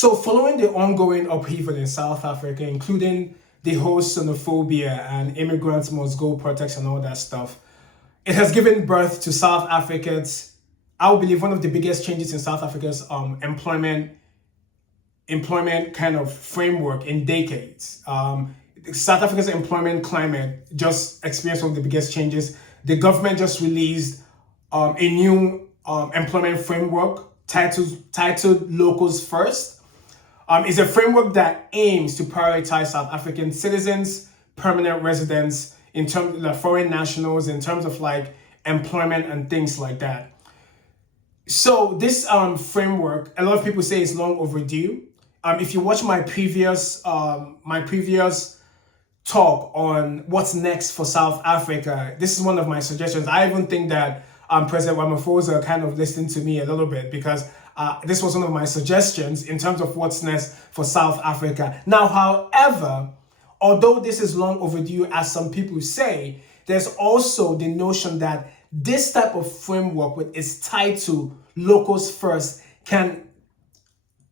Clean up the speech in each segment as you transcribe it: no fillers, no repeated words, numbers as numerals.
So following the ongoing upheaval in South Africa, including the whole xenophobia and immigrants must go protest and all that stuff, it has given birth to South Africa's, I would believe, one of the biggest changes in South Africa's employment kind of framework in decades. South Africa's employment climate just experienced one of the biggest changes. The government just released a new employment framework titled Locals First. It's a framework that aims to prioritize South African citizens, permanent residents, in terms of like foreign nationals, in terms of like employment and things like that. So this framework, a lot of people say it's long overdue. If you watch my previous talk on what's next for South Africa, this is one of my suggestions. I even think that President Ramaphosa kind of listened to me a little bit, because this was one of my suggestions in terms of what's next for South Africa. Now, however, although this is long overdue, as some people say, there's also the notion that this type of framework with its title Locals First can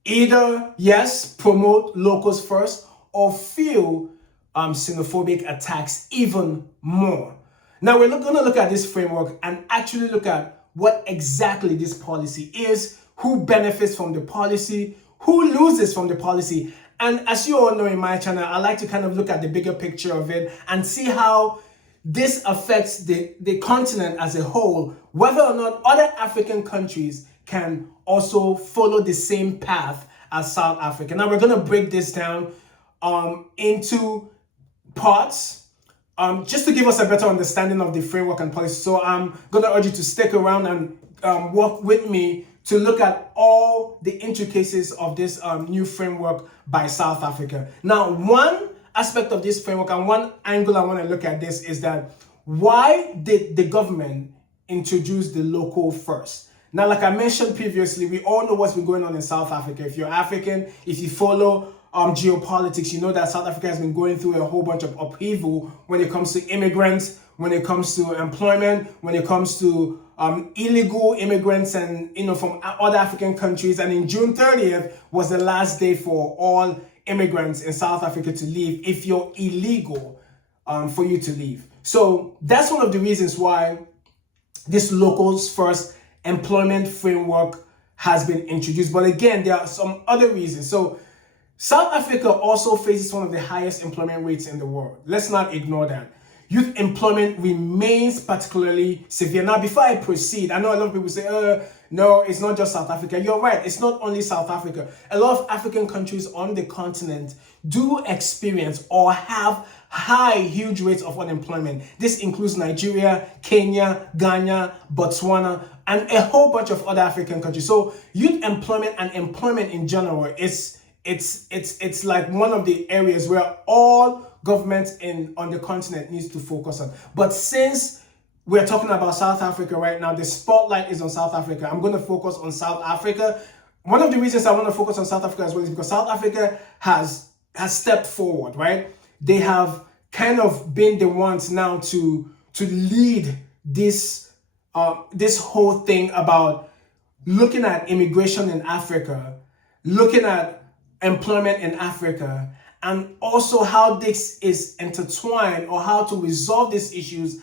either, yes, promote locals first, or fuel xenophobic attacks even more. Now we're going to look at this framework and actually look at what exactly this policy is, who benefits from the policy, who loses from the policy. And as you all know in my channel, I like to kind of look at the bigger picture of it and see how this affects the continent as a whole, whether or not other African countries can also follow the same path as South Africa. Now we're going to break this down into parts, just to give us a better understanding of the framework and policy. So I'm going to urge you to stick around and work with me to look at all the intricacies of this new framework by South Africa. Now, one aspect of this framework and one angle I want to look at this is that, why did the government introduce the local first? Now, like I mentioned previously, we all know what's been going on in South Africa. If you're African, if you follow geopolitics, you know that South Africa has been going through a whole bunch of upheaval when it comes to immigrants, when it comes to employment, when it comes to illegal immigrants and, from other African countries. And in June 30th was the last day for all immigrants in South Africa to leave, if you're illegal, for you to leave. So that's one of the reasons why this Locals First employment framework has been introduced. But again, there are some other reasons. So South Africa also faces one of the highest employment rates in the world. Let's not ignore that. Youth employment remains particularly severe. Now, before I proceed, I know a lot of people say, no, it's not just South Africa. You're right. It's not only South Africa. A lot of African countries on the continent do experience or have huge rates of unemployment. This includes Nigeria, Kenya, Ghana, Botswana, and a whole bunch of other African countries. So youth employment and employment in general it's like one of the areas where all governments on the continent needs to focus on. But since we're talking about South Africa right now, the spotlight is on South Africa. I'm going to focus on South Africa. One of the reasons I want to focus on South Africa as well is because South Africa has stepped forward, right? They have kind of been the ones now to lead this whole thing about looking at immigration in Africa, looking at employment in Africa, and also how this is intertwined, or how to resolve these issues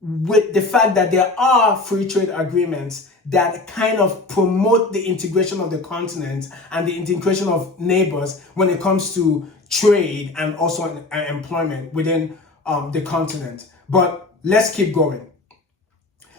with the fact that there are free trade agreements that kind of promote the integration of the continent and the integration of neighbors when it comes to trade and also employment within the continent. But let's keep going.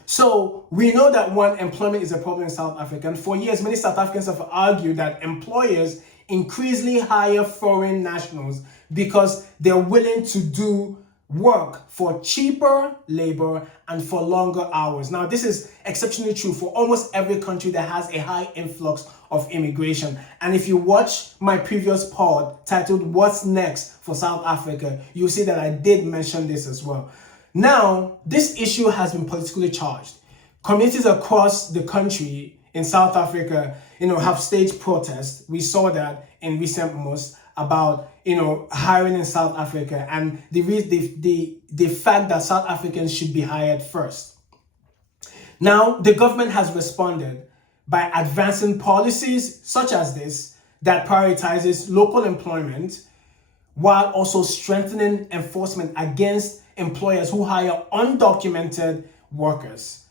So we know that employment is a problem in South Africa. And for years, many South Africans have argued that employers increasingly hire foreign nationals because they're willing to do work for cheaper labor and for longer hours. Now, this is exceptionally true for almost every country that has a high influx of immigration. And if you watch my previous pod titled What's Next for South Africa, you'll see that I did mention this as well. Now, this issue has been politically charged. Communities across the country in South Africa, have staged protests. We saw that in recent months about, hiring in South Africa and the fact that South Africans should be hired first. Now, the government has responded by advancing policies such as this that prioritizes local employment while also strengthening enforcement against employers who hire undocumented workers.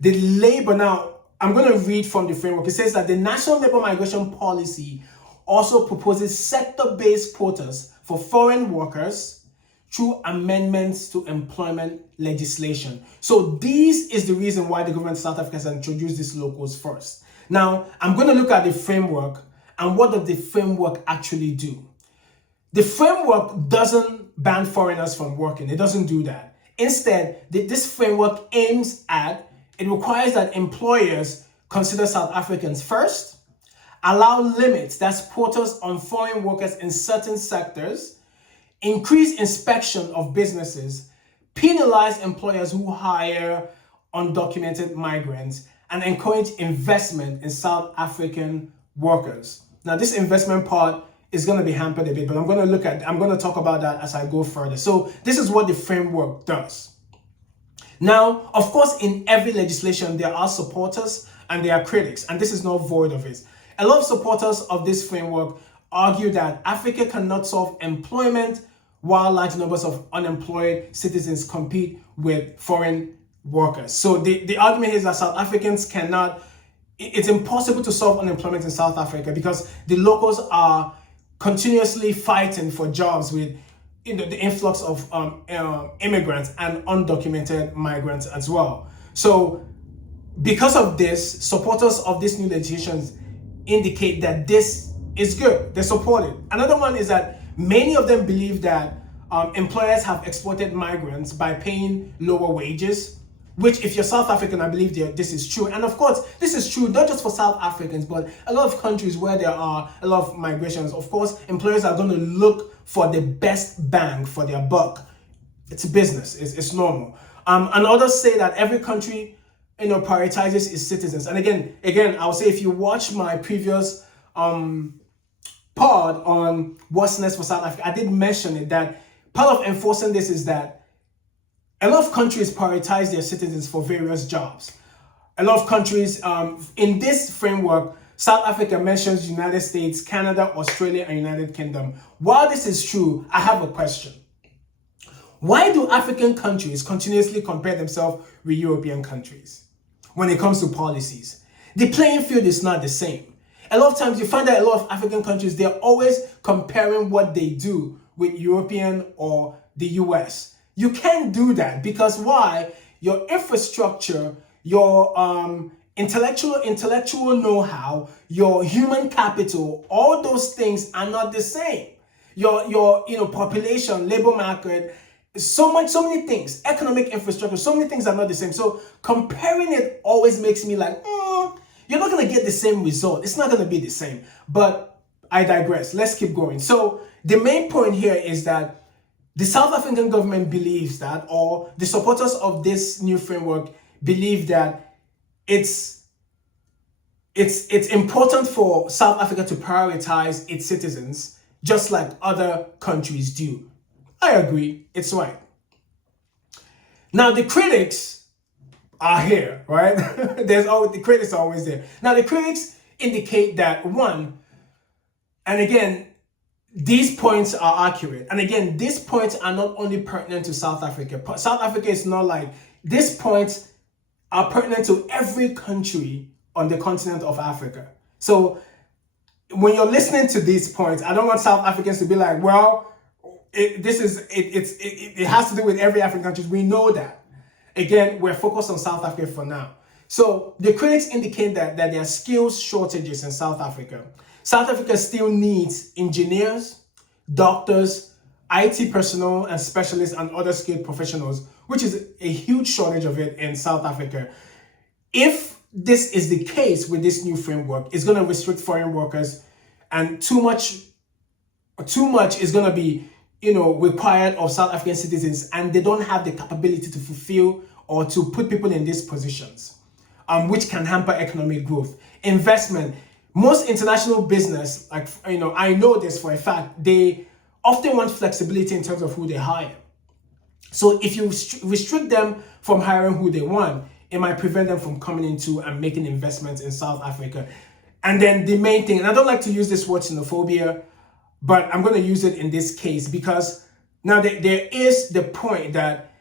Now, I'm going to read from the framework. It says that the National Labor Migration Policy also proposes sector-based quotas for foreign workers through amendments to employment legislation. So this is the reason why the government of South Africa has introduced these locals first. Now, I'm going to look at the framework and what does the framework actually do. The framework doesn't ban foreigners from working. It doesn't do that. Instead, this framework it requires that employers consider South Africans first, allow limits, that's quotas on foreign workers in certain sectors, increase inspection of businesses, penalize employers who hire undocumented migrants, and encourage investment in South African workers. Now, this investment part is going to be hampered a bit, but I'm going to talk about that as I go further. So this is what the framework does. Now, of course, in every legislation, there are supporters and there are critics, and this is not void of it. A lot of supporters of this framework argue that Africa cannot solve employment while large numbers of unemployed citizens compete with foreign workers. So the argument is that South Africans cannot, it's impossible to solve unemployment in South Africa because the locals are continuously fighting for jobs with the influx of immigrants and undocumented migrants as well. So because of this, supporters of this new legislation indicate that this is good. They support it. Another one is that many of them believe that employers have exploited migrants by paying lower wages, which if you're South African, I believe this is true. And of course, this is true not just for South Africans, but a lot of countries where there are a lot of migrations. Of course, employers are going to look for the best bang for their buck. It's business. It's normal. And others say that every country, prioritizes its citizens. And again, I'll say if you watch my previous pod on what's next for South Africa, I did mention it that part of enforcing this is that a lot of countries prioritize their citizens for various jobs. A lot of countries, in this framework, South Africa mentions United States, Canada, Australia, and United Kingdom. While this is true, I have a question. Why do African countries continuously compare themselves with European countries when it comes to policies? The playing field is not the same. A lot of times you find that a lot of African countries, they're always comparing what they do with European or the US. You can't do that because why? Your infrastructure, your intellectual know-how, your human capital, all those things are not the same. Your population, labor market, so many things, economic infrastructure, so many things are not the same. So comparing it always makes me like, you're not going to get the same result. It's not going to be the same. But I digress. Let's keep going. So the main point here is that the South African government believes that, or the supporters of this new framework believe that it's important for South Africa to prioritize its citizens just like other countries do. I agree, it's right. Now the critics are here, right? The critics are always there. Now the critics indicate that one, and again, these points are accurate. And again, these points are not only pertinent to South Africa. South Africa is not like, these points are pertinent to every country on the continent of Africa. So when you're listening to these points, I don't want South Africans to be like, well, it has to do with every African country. We know that. Again, we're focused on South Africa for now. So the critics indicate that there are skills shortages in South Africa. South Africa still needs engineers, doctors, IT personnel, and specialists and other skilled professionals, which is a huge shortage of it in South Africa. If this is the case with this new framework, it's going to restrict foreign workers, and too much is going to be required of South African citizens, and they don't have the capability to fulfill or to put people in these positions, which can hamper economic growth. Investment. Most international business, I know this for a fact, they often want flexibility in terms of who they hire. So if you restrict them from hiring who they want, it might prevent them from coming into and making investments in South Africa. And then the main thing, and I don't like to use this word xenophobia, but I'm going to use it in this case because now there is the point that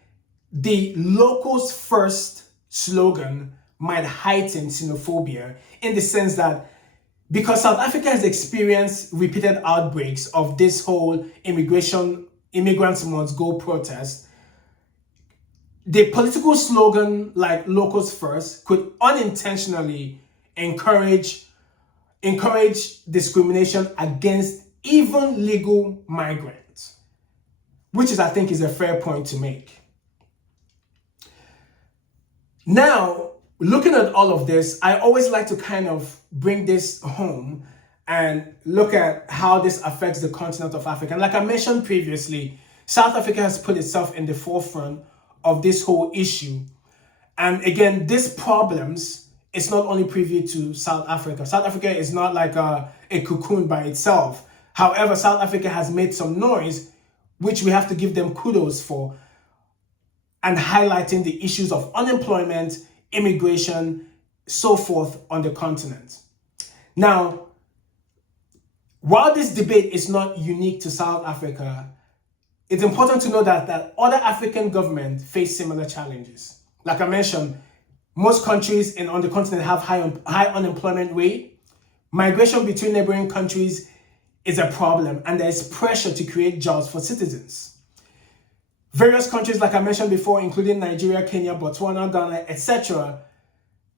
the locals first slogan might heighten xenophobia in the sense that because South Africa has experienced repeated outbreaks of this whole immigrants must go protest, the political slogan like locals first could unintentionally encourage discrimination against even legal migrants, which is, I think, is a fair point to make. Now, looking at all of this, I always like to kind of bring this home and look at how this affects the continent of Africa. And like I mentioned previously, South Africa has put itself in the forefront of this whole issue. And again, these problems, it's not only privy to South Africa. South Africa is not like a cocoon by itself. However, South Africa has made some noise, which we have to give them kudos for, and highlighting the issues of unemployment, immigration, so forth on the continent. Now, while this debate is not unique to South Africa, it's important to know that other African governments face similar challenges. Like I mentioned, most countries on the continent have high unemployment rate. Migration between neighboring countries is a problem, and there is pressure to create jobs for citizens. Various countries, like I mentioned before, including Nigeria, Kenya, Botswana, Ghana, etc.,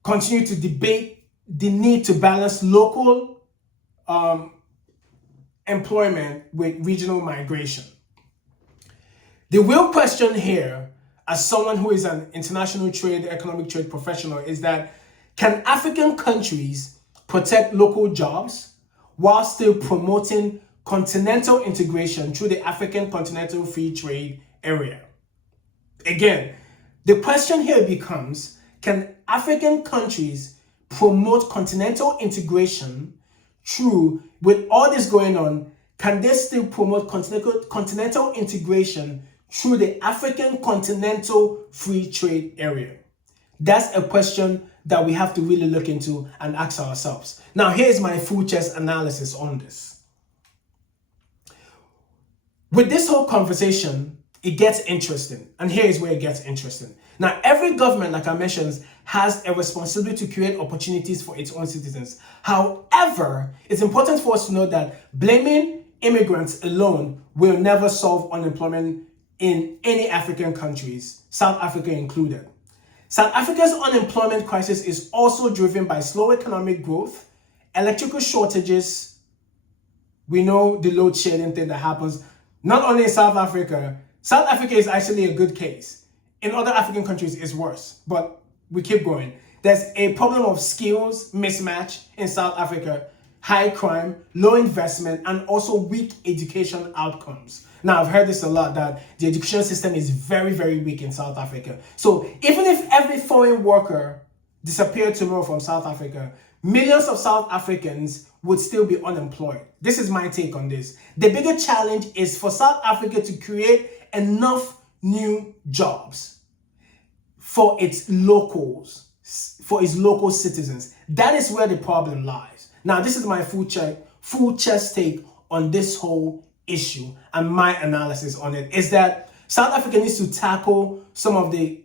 continue to debate the need to balance local employment with regional migration. The real question here, as someone who is an international economic trade professional, is that can African countries protect local jobs while still promoting continental integration through the African Continental Free Trade Area? Again, the question here becomes, can African countries promote continental integration through, with all this going on, can they still promote continental integration through the African Continental Free Trade Area? That's a question that we have to really look into and ask ourselves. Now, here's my full chest analysis on this. With this whole conversation, it gets interesting. And here is where it gets interesting. Now, every government, like I mentioned, has a responsibility to create opportunities for its own citizens. However, it's important for us to know that blaming immigrants alone will never solve unemployment in any African countries, South Africa included. South Africa's unemployment crisis is also driven by slow economic growth, electrical shortages. We know the load shedding thing that happens not only in South Africa. South Africa is actually a good case. In other African countries, it's worse, but we keep going. There's a problem of skills mismatch in South Africa, high crime, low investment, and also weak education outcomes. Now, I've heard this a lot, that the education system is very, very weak in South Africa. So even if every foreign worker disappeared tomorrow from South Africa, millions of South Africans would still be unemployed. This is my take on this. The bigger challenge is for South Africa to create enough new jobs for its locals, for its local citizens. That is where the problem lies. Now, this is my full chest take on this whole issue, and my analysis on it is that South Africa needs to tackle some of the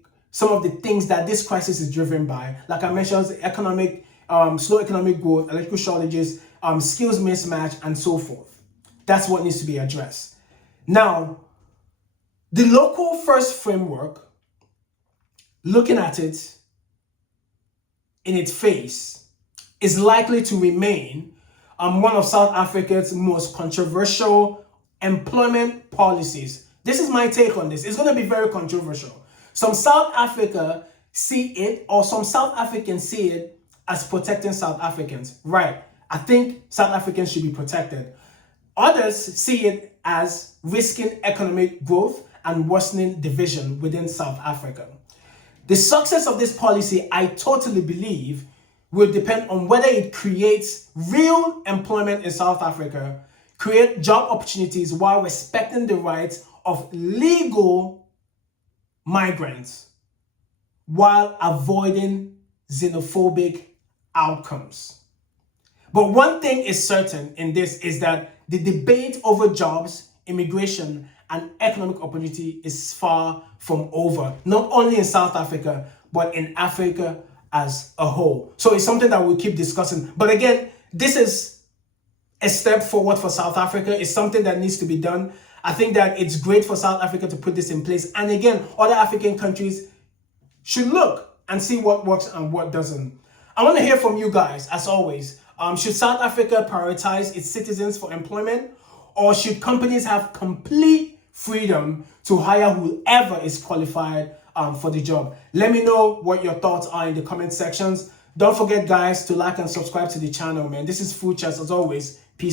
things that this crisis is driven by. Like I mentioned, slow economic growth, electrical shortages, skills mismatch, and so forth. That's what needs to be addressed. Now, the local first framework, looking at it in its face, is likely to remain one of South Africa's most controversial employment policies. This is my take on this. It's going to be very controversial. Some South Africans see it as protecting South Africans. Right. I think South Africans should be protected. Others see it as risking economic growth and worsening division within South Africa. The success of this policy, I totally believe, will depend on whether it creates real employment in South Africa, create job opportunities while respecting the rights of legal migrants, while avoiding xenophobic outcomes. But one thing is certain in this is that the debate over jobs, immigration, and economic opportunity is far from over, not only in South Africa, but in Africa as a whole. So it's something that we'll keep discussing. But again, this is a step forward for South Africa. It's something that needs to be done. I think that it's great for South Africa to put this in place. And again, other African countries should look and see what works and what doesn't. I want to hear from you guys, as always. Should South Africa prioritize its citizens for employment, or should companies have complete freedom to hire whoever is qualified for the job? Let me know what your thoughts are in the comment sections. Don't forget, guys, to like and subscribe to the channel, man. This is Food Chats, as always. Peace.